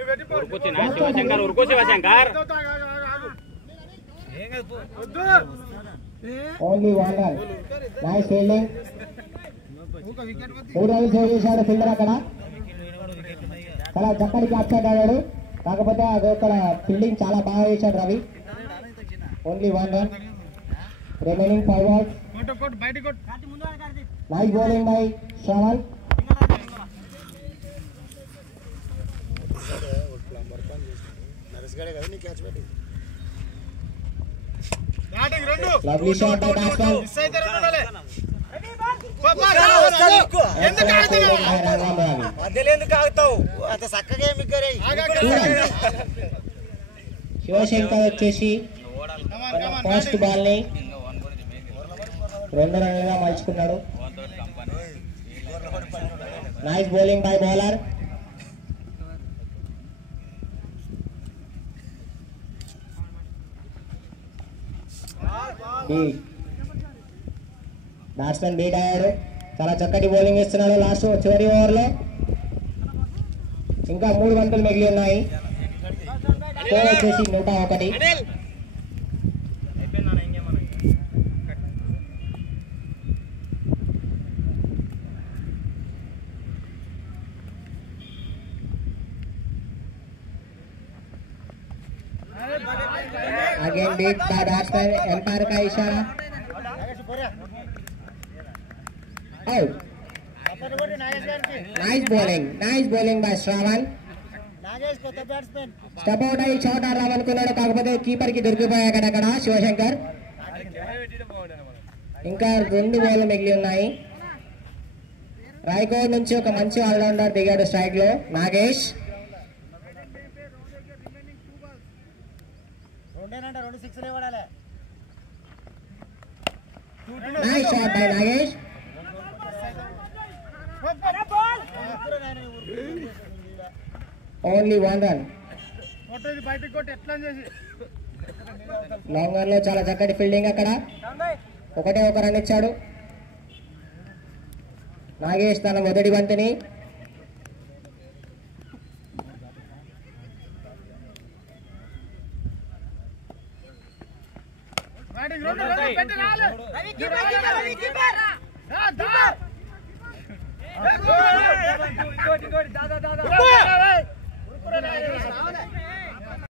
శివశంకర్ ఉరుకో Shivashankar only 1 run nice fielding 3 runs save చేశాడు fielder అక్కడ చాలా చక్కటి క్యాప్చర్ అయ్యాడు కాకపోతే అక్కడ ఫీల్డింగ్ చాలా బాగా చేశాడు Ravi only 1 run remaining 5 balls nice bowling by Shravan lovely shot by batsman Shivashankar వచ్చేసి ఫస్ట్ బాల్ ని 2 రన్లుగా మలుచుకున్నాడు nice bowling by bowler batsman beat అయ్యాడు చాలా చక్కటి బౌలింగ్ ఇస్తున్నాడు లాస్ట్ చివరి ఓవర్లో ఇంకా 3 బంతులు మిగిలి ఉన్నాయి స్కోర్ వచ్చేసి 101 again beat the batsman umpire का इशारा out nice bowling by Shravan step out అయ్యి షాట్ ఆడాలనుకున్నాడు కాకపోతే కీపర్ కి దొరికిపోయాడు అక్కడ శివశంకర్ ఇంకా 2 బాల్ మిగిలి ఉన్నాయి రాయకోడ్ నుంచి ఒక మంచి ఆల్రౌండర్ దిగాడు స్ట్రైక్ లో Nagesh Nice shot by Nagesh. Only 1 run. Longer లో చాలా చక్కటి ఫీల్డింగ్ అక్కడ ఒకటే ఒక రన్ ఇచ్చాడు నాగేష్ తన మొదటి బంతిని